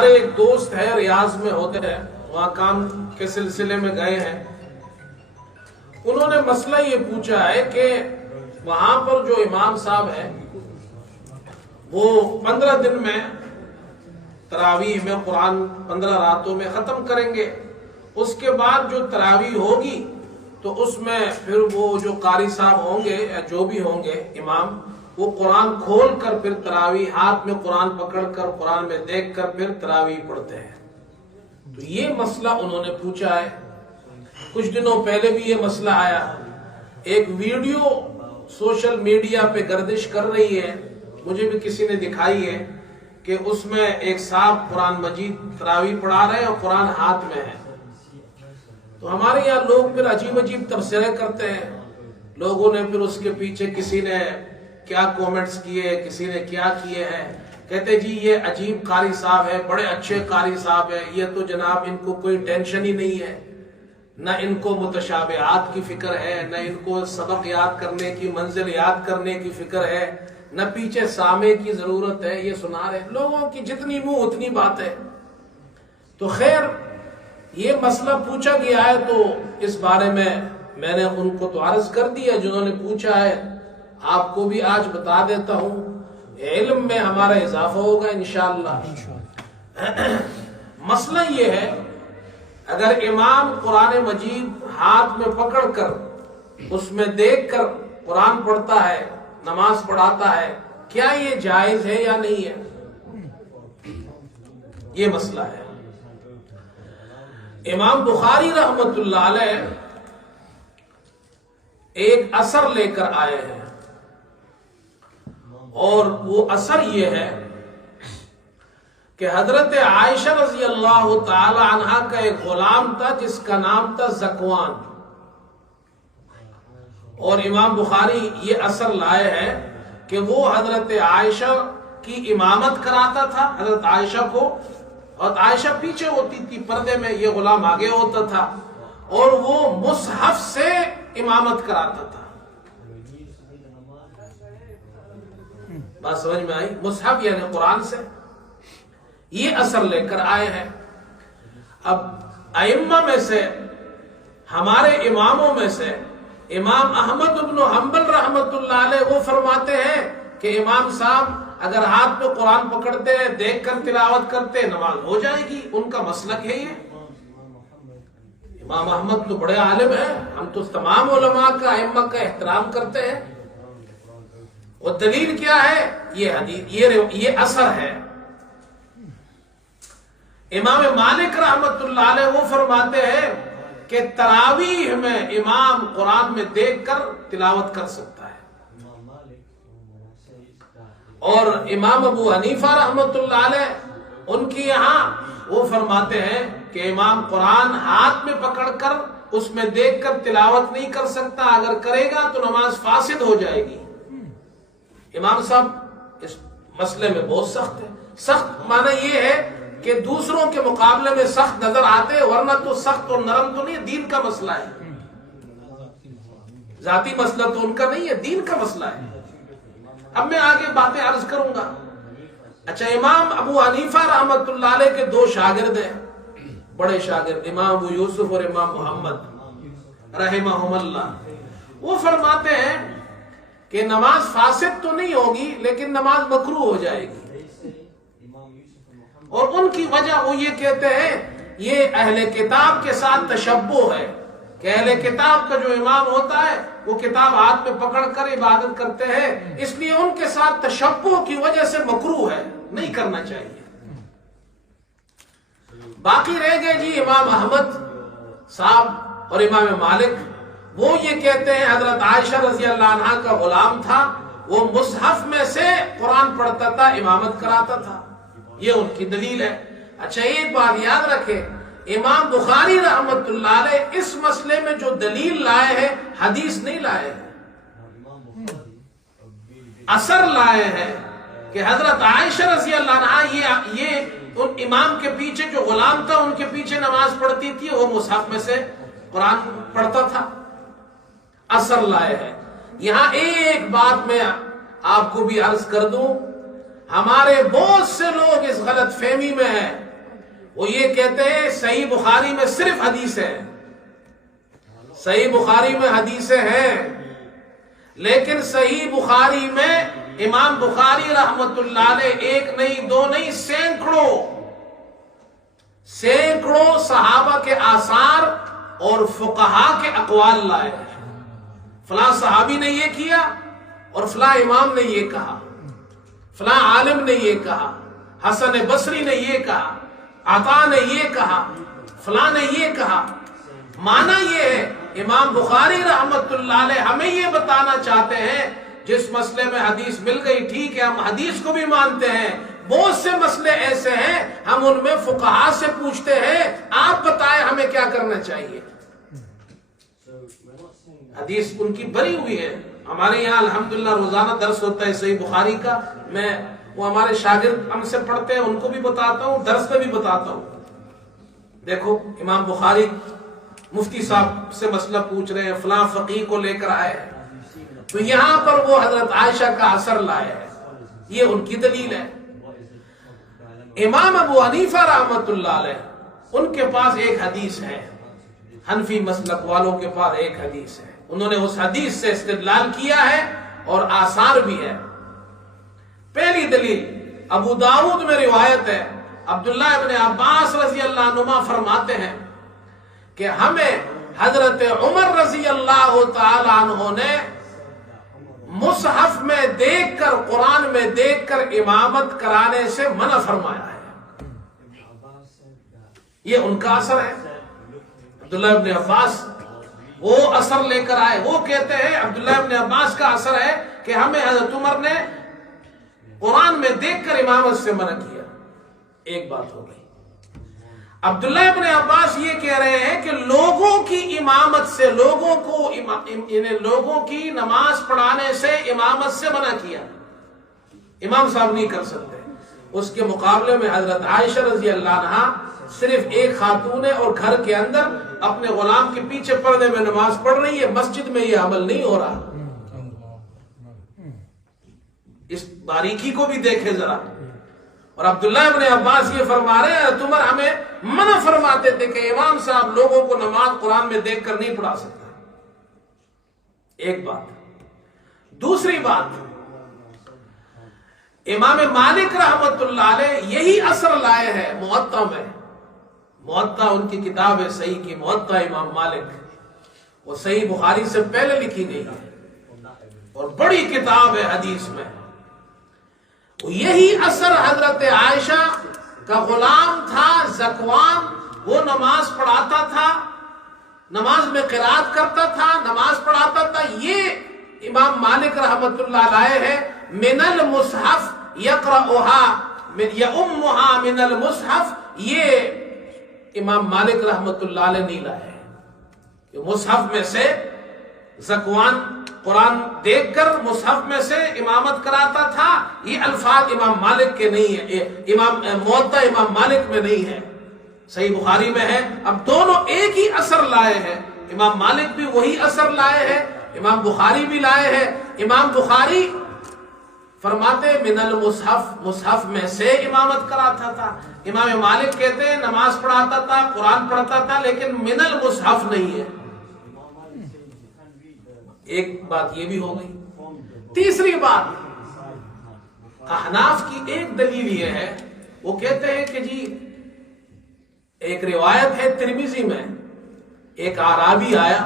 ہمارے ایک دوست ہے ریاض میں ہوتے ہیں، وہاں کام کے سلسلے میں گئے ہیں. انہوں نے مسئلہ یہ پوچھا ہے کہ وہاں پر جو امام صاحب ہیں وہ 15 دن میں تراویح میں قرآن 15 راتوں میں ختم کریں گے. اس کے بعد جو تراویح ہوگی تو اس میں پھر وہ جو قاری صاحب ہوں گے یا جو بھی ہوں گے امام، وہ قرآن کھول کر پھر تراویح ہاتھ میں قرآن پکڑ کر قرآن میں دیکھ کر پھر تراویح پڑھتے ہیں. تو یہ مسئلہ انہوں نے پوچھا ہے. کچھ دنوں پہلے بھی یہ مسئلہ آیا. ایک ویڈیو سوشل میڈیا پہ گردش کر رہی ہے، مجھے بھی کسی نے دکھائی ہے کہ اس میں ایک صاحب قرآن مجید تراویح پڑھا رہے ہیں اور قرآن ہاتھ میں ہے. تو ہمارے یہاں لوگ پھر عجیب عجیب تبصرے کرتے ہیں. لوگوں نے پھر اس کے پیچھے کسی نے کیا کومنٹس کیے، کسی نے کیا کیے ہیں. کہتے جی یہ عجیب قاری صاحب ہے، بڑے اچھے قاری صاحب ہے، یہ تو جناب ان کو کوئی ٹینشن ہی نہیں ہے، نہ ان کو متشابہات کی فکر ہے، نہ ان کو سبق یاد کرنے کی، منزل یاد کرنے کی فکر ہے، نہ پیچھے سامع کی ضرورت ہے. یہ سنا رہے لوگوں کی جتنی منہ اتنی بات ہے. تو خیر یہ مسئلہ پوچھا گیا ہے تو اس بارے میں نے ان کو تو عرض کر دیا جنہوں نے پوچھا ہے. آپ کو بھی آج بتا دیتا ہوں، علم میں ہمارا اضافہ ہوگا انشاءاللہ. مسئلہ یہ ہے، اگر امام قرآن مجید ہاتھ میں پکڑ کر اس میں دیکھ کر قرآن پڑھتا ہے، نماز پڑھاتا ہے، کیا یہ جائز ہے یا نہیں ہے؟ یہ مسئلہ ہے. امام بخاری رحمت اللہ علیہ ایک اثر لے کر آئے ہیں، اور وہ اثر یہ ہے کہ حضرت عائشہ رضی اللہ تعالی عنہا کا ایک غلام تھا جس کا نام تھا زکوان. اور امام بخاری یہ اثر لائے ہیں کہ وہ حضرت عائشہ کی امامت کراتا تھا حضرت عائشہ کو، اور عائشہ پیچھے ہوتی تھی پردے میں، یہ غلام آگے ہوتا تھا، اور وہ مصحف سے امامت کراتا تھا. بات سمجھ میں آئی؟ مصحف یعنی قرآن سے. یہ اثر لے کر آئے ہیں. اب ائمہ میں سے، ہمارے اماموں میں سے امام احمد بن حنبل رحمت اللہ علیہ وہ فرماتے ہیں کہ امام صاحب اگر ہاتھ میں قرآن پکڑتے ہیں، دیکھ کر تلاوت کرتے، نماز ہو جائے گی. ان کا مسلک ہے یہ. امام احمد تو بڑے عالم ہیں، ہم تو تمام علماء کا، ائمہ کا احترام کرتے ہیں. اور دلیل کیا ہے؟ یہ حدیث، یہ اثر ہے. امام مالک رحمت اللہ علیہ وہ فرماتے ہیں کہ تراویح میں امام قرآن میں دیکھ کر تلاوت کر سکتا ہے. اور امام ابو حنیفہ رحمت اللہ علیہ ان کی یہاں وہ فرماتے ہیں کہ امام قرآن ہاتھ میں پکڑ کر اس میں دیکھ کر تلاوت نہیں کر سکتا، اگر کرے گا تو نماز فاسد ہو جائے گی. امام صاحب اس مسئلے میں بہت سخت ہے. سخت معنی یہ ہے کہ دوسروں کے مقابلے میں سخت نظر آتے ہیں، ورنہ تو سخت اور نرم تو نہیں، دین کا مسئلہ ہے. ذاتی مسئلہ تو ان کا نہیں ہے، دین کا مسئلہ ہے. اب میں آگے باتیں عرض کروں گا. اچھا، امام ابو حنیفہ رحمت اللہ علیہ کے دو شاگرد ہیں، بڑے شاگرد، امام ابو یوسف اور امام محمد رحمہم اللہ. وہ فرماتے ہیں کہ نماز فاسد تو نہیں ہوگی لیکن نماز مکروہ ہو جائے گی. اور ان کی وجہ وہ یہ کہتے ہیں یہ اہل کتاب کے ساتھ تشبہ ہے کہ اہل کتاب کا جو امام ہوتا ہے وہ کتاب ہاتھ میں پکڑ کر عبادت کرتے ہیں، اس لیے ان کے ساتھ تشبہ کی وجہ سے مکروہ ہے، نہیں کرنا چاہیے. باقی رہ گئے جی امام احمد صاحب اور امام مالک. وہ یہ کہتے ہیں حضرت عائشہ رضی اللہ عنہا کا غلام تھا، وہ مصحف میں سے قرآن پڑھتا تھا، امامت کراتا تھا. یہ ان کی دلیل ہے. اچھا، ایک بات یاد رکھے، امام بخاری رحمت اللہ علیہ اس مسئلے میں جو دلیل لائے ہیں حدیث نہیں لائے ہیں، اثر لائے ہیں کہ حضرت عائشہ رضی اللہ عنہا یہ ان امام کے پیچھے جو غلام تھا ان کے پیچھے نماز پڑھتی تھی، وہ مصحف میں سے قرآن پڑھتا تھا. اثر لائے ہیں. یہاں ایک بات میں آپ کو بھی عرض کر دوں، ہمارے بہت سے لوگ اس غلط فہمی میں ہیں وہ یہ کہتے ہیں صحیح بخاری میں صرف حدیثیں ہیں، صحیح بخاری میں حدیثیں ہیں، لیکن صحیح بخاری میں امام بخاری رحمت اللہ علیہ ایک نہیں دو نہیں سینکڑوں صحابہ کے آثار اور فقہا کے اقوال لائے ہیں۔ فلاں صحابی نے یہ کیا اور فلاں امام نے یہ کہا، فلاں عالم نے یہ کہا، حسن بصری نے یہ کہا، عطا نے یہ کہا، فلاں نے یہ کہا۔ معنی یہ ہے امام بخاری رحمت اللہ علیہ ہمیں یہ بتانا چاہتے ہیں جس مسئلے میں حدیث مل گئی ٹھیک ہے، ہم حدیث کو بھی مانتے ہیں، بہت سے مسئلے ایسے ہیں ہم ان میں فقہا سے پوچھتے ہیں آپ بتائیں ہمیں کیا کرنا چاہیے۔ حدیث ان کی بری ہوئی ہے۔ ہمارے یہاں الحمدللہ روزانہ درس ہوتا ہے صحیح بخاری کا، وہ ہمارے شاگرد ہم سے پڑھتے ہیں، ان کو بھی بتاتا ہوں، درس میں بھی بتاتا ہوں۔ دیکھو امام بخاری مفتی صاحب سے مسئلہ پوچھ رہے ہیں، فلاں فقیہ کو لے کر آئے ہیں، تو یہاں پر وہ حضرت عائشہ کا اثر لائے ہیں، یہ ان کی دلیل ہے۔ امام ابو حنیفہ رحمت اللہ علیہ ان کے پاس ایک حدیث ہے، حنفی مسلک والوں کے پاس ایک حدیث ہے، انہوں نے اس حدیث سے استدلال کیا ہے اور آثار بھی ہے۔ پہلی دلیل ابو داؤد میں روایت ہے، عبداللہ ابن عباس رضی اللہ عنہما فرماتے ہیں کہ ہمیں حضرت عمر رضی اللہ تعالی عنہ نے مصحف میں دیکھ کر، قرآن میں دیکھ کر امامت کرانے سے منع فرمایا ہے۔ یہ ان کا اثر ہے۔ عبداللہ ابن عباس وہ اثر لے کر آئے، وہ کہتے ہیں عبداللہ ابن عباس کا اثر ہے کہ ہمیں حضرت عمر نے قرآن میں دیکھ کر امامت سے منع کیا۔ ایک بات ہو گئی۔ عبداللہ ابن عباس یہ کہہ رہے ہیں کہ لوگوں کی امامت سے، لوگوں کی نماز پڑھانے سے امامت سے منع کیا، امام صاحب نہیں کر سکتے۔ اس کے مقابلے میں حضرت عائشہ رضی اللہ عنہا صرف ایک خاتون ہے اور گھر کے اندر اپنے غلام کے پیچھے پردے میں نماز پڑھ رہی ہے، مسجد میں یہ عمل نہیں ہو رہا۔ اس باریکی کو بھی دیکھے ذرا۔ اور عبداللہ ابن عباس یہ فرما رہے ہیں تمہر ہمیں منع فرماتے تھے کہ امام صاحب لوگوں کو نماز قرآن میں دیکھ کر نہیں پڑھا سکتا۔ ایک بات۔ دوسری بات، امام مالک رحمت اللہ علیہ یہی اثر لائے ہیں موطا میں۔ موطا ان کی کتاب ہے صحیح کی، موطا امام مالک، وہ صحیح بخاری سے پہلے لکھی گئی ہے اور بڑی کتاب ہے حدیث میں۔ یہی اثر حضرت عائشہ کا غلام تھا زکوان، وہ نماز پڑھاتا تھا، نماز میں قرات کرتا تھا، نماز پڑھاتا تھا، یہ امام مالک رحمت اللہ علیہ ہے۔ من المصحف یقرأها یؤمها من المصحف، یہ امام مالک رحمت اللہ علیہ نہیں لائے ہیں۔ یہ مصحف میں سے زکوان قرآن دیکھ کر مصحف میں سے امامت کراتا تھا، یہ الفاظ امام مالک کے نہیں ہیں، موطا امام مالک میں نہیں ہے، صحیح بخاری میں ہے۔ اب دونوں ایک ہی اثر لائے ہیں، امام مالک بھی وہی اثر لائے ہیں، امام بخاری بھی لائے ہیں۔ امام بخاری فرماتے من المصحف، مصحف میں سے امامت کراتا تھا۔ امام مالک کہتے ہیں نماز پڑھاتا تھا، قرآن پڑھتا تھا، لیکن من المصحف نہیں ہے۔ ایک بات یہ بھی ہو گئی۔ تیسری بات، احناف کی ایک دلیل یہ ہے، وہ کہتے ہیں کہ جی ایک روایت ہے ترمذی میں، ایک اعرابی آیا،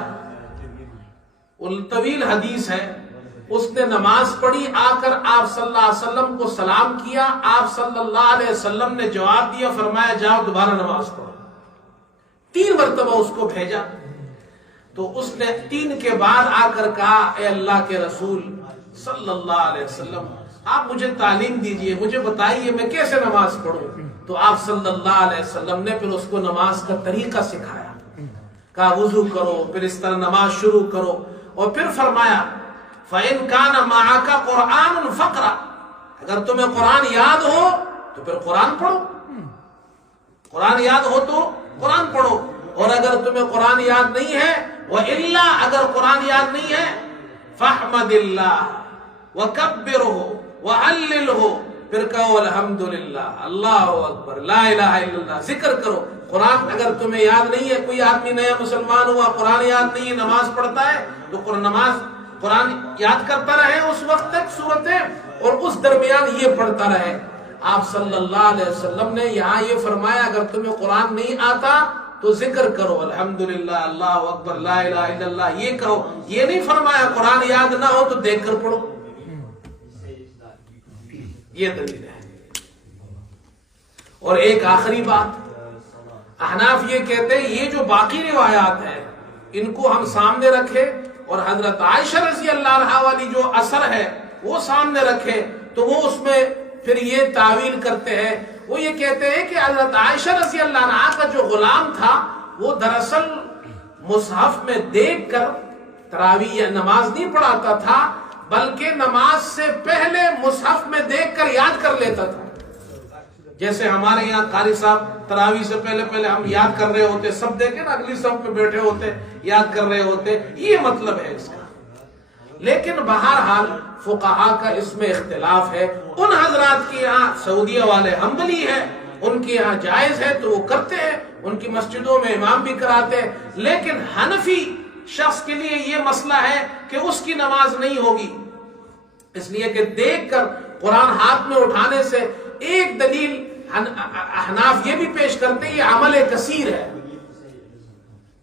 طویل حدیث ہے، اس نے نماز پڑھی، آ کر آپ صلی اللہ علیہ وسلم کو سلام کیا، آپ صلی اللہ علیہ وسلم نے جواب دیا، فرمایا جاؤ دوبارہ نماز پڑھو۔ 3 مرتبہ اس کو بھیجا، تو اس نے 3 کے بعد آ کر کہا اے اللہ کے رسول صلی اللہ علیہ وسلم، آپ مجھے تعلیم دیجئے، مجھے بتائیے میں کیسے نماز پڑھوں۔ تو آپ صلی اللہ علیہ وسلم نے پھر اس کو نماز کا طریقہ سکھایا، کہا وضو کرو، پھر اس طرح نماز شروع کرو، اور پھر فرمایا فَإِن كَانَ مَعَكَ قُرْآنٌ فَقْرَأْ، اگر تمہیں قرآن یاد ہو تو پھر قرآن پڑھو، قرآن یاد ہو تو قرآن پڑھو، اور اگر تمہیں قرآن یاد نہیں ہے وَإِلَّا، اگر قرآن یاد نہیں ہے فَاحْمَدِ اللَّهِ وَكَبِّرْهُ وَعَلِّلْهُ، پھر کہو الحمدللہ، اللہ اکبر، لا الہ الا اللہ، ذکر کرو۔ قرآن اگر تمہیں یاد نہیں ہے، کوئی آدمی نیا مسلمان ہوا، قرآن یاد نہیں ہے، نماز پڑھتا ہے، تو قرآن یاد کرتا رہے اس وقت تک صورتیں، اور اس درمیان یہ پڑھتا رہے۔ آپ صلی اللہ علیہ وسلم نے یہاں یہ فرمایا اگر تمہیں قرآن نہیں آتا تو ذکر کرو، الحمدللہ، اللہ اکبر، لا الہ الا اللہ، یہ کہو۔ یہ نہیں فرمایا قرآن یاد نہ ہو تو دیکھ کر پڑھو۔ یہ دلیل ہے۔ اور ایک آخری بات، احناف یہ کہتے ہیں یہ جو باقی روایات ہیں ان کو ہم سامنے رکھے اور حضرت عائشہ رضی اللہ عنہا والی جو اثر ہے وہ سامنے رکھے، تو وہ اس میں پھر یہ تعویل کرتے ہیں۔ وہ یہ کہتے ہیں کہ حضرت عائشہ رضی اللہ عنہا کا جو غلام تھا وہ دراصل مصحف میں دیکھ کر تراویح یا نماز نہیں پڑھاتا تھا، بلکہ نماز سے پہلے مصحف میں دیکھ کر یاد کر لیتا تھا۔ جیسے ہمارے یہاں قاری صاحب تراویح سے پہلے ہم یاد کر رہے ہوتے، سب دیکھیں نا اگلی صف پہ بیٹھے ہوتے، یاد کر رہے ہوتے، یہ مطلب ہے اس کا۔ لیکن بہرحال فقہا کا اس میں اختلاف ہے۔ ان حضرات کی یہاں سعودیہ والے حنبلی ہیں، ان کے یہاں جائز ہے تو وہ کرتے ہیں، ان کی مسجدوں میں امام بھی کراتے ہیں، لیکن حنفی شخص کے لیے یہ مسئلہ ہے کہ اس کی نماز نہیں ہوگی، اس لیے کہ دیکھ کر قرآن ہاتھ میں اٹھانے سے ایک دلیل احناف یہ بھی پیش کرتے ہیں، یہ عمل کثیر ہے۔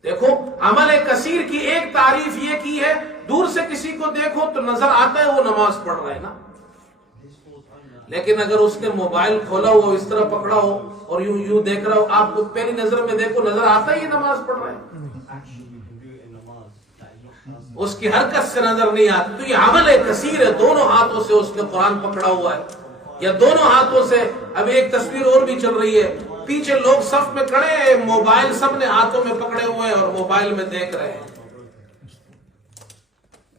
دیکھو عمل کثیر کی ایک تعریف یہ کی ہے، دور سے کسی کو دیکھو تو نظر آتا ہے وہ نماز پڑھ رہا ہے نا، لیکن اگر اس نے موبائل کھولا ہو، اس طرح پکڑا ہو اور یوں دیکھ رہا ہو، آپ کو پہلی نظر میں دیکھو نظر آتا ہے یہ نماز پڑھ رہا ہے، اس کی حرکت سے نظر نہیں آتی، تو یہ عمل کثیر ہے۔ دونوں ہاتھوں سے اس نے قرآن پکڑا ہوا ہے، یا دونوں ہاتھوں سے۔ اب ایک تصویر اور بھی چل رہی ہے، پیچھے لوگ صف میں کھڑے ہیں، موبائل سب نے ہاتھوں میں پکڑے ہوئے ہیں اور موبائل میں دیکھ رہے ہیں۔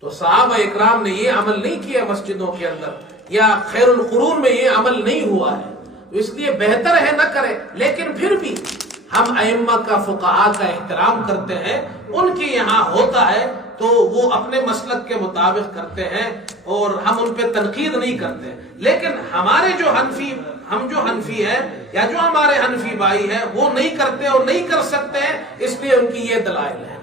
تو صحابہ اکرام نے یہ عمل نہیں کیا مسجدوں کے اندر، یا خیر القرون میں یہ عمل نہیں ہوا ہے، تو اس لیے بہتر ہے نہ کرے۔ لیکن پھر بھی ہم ائمہ کا، فقہاء کا احترام کرتے ہیں، ان کے یہاں ہوتا ہے تو وہ اپنے مسلک کے مطابق کرتے ہیں اور ہم ان پہ تنقید نہیں کرتے۔ لیکن ہمارے ہم جو حنفی ہیں یا جو ہمارے حنفی بھائی ہیں وہ نہیں کرتے اور نہیں کر سکتے ہیں، اس لیے ان کی یہ دلائل ہے۔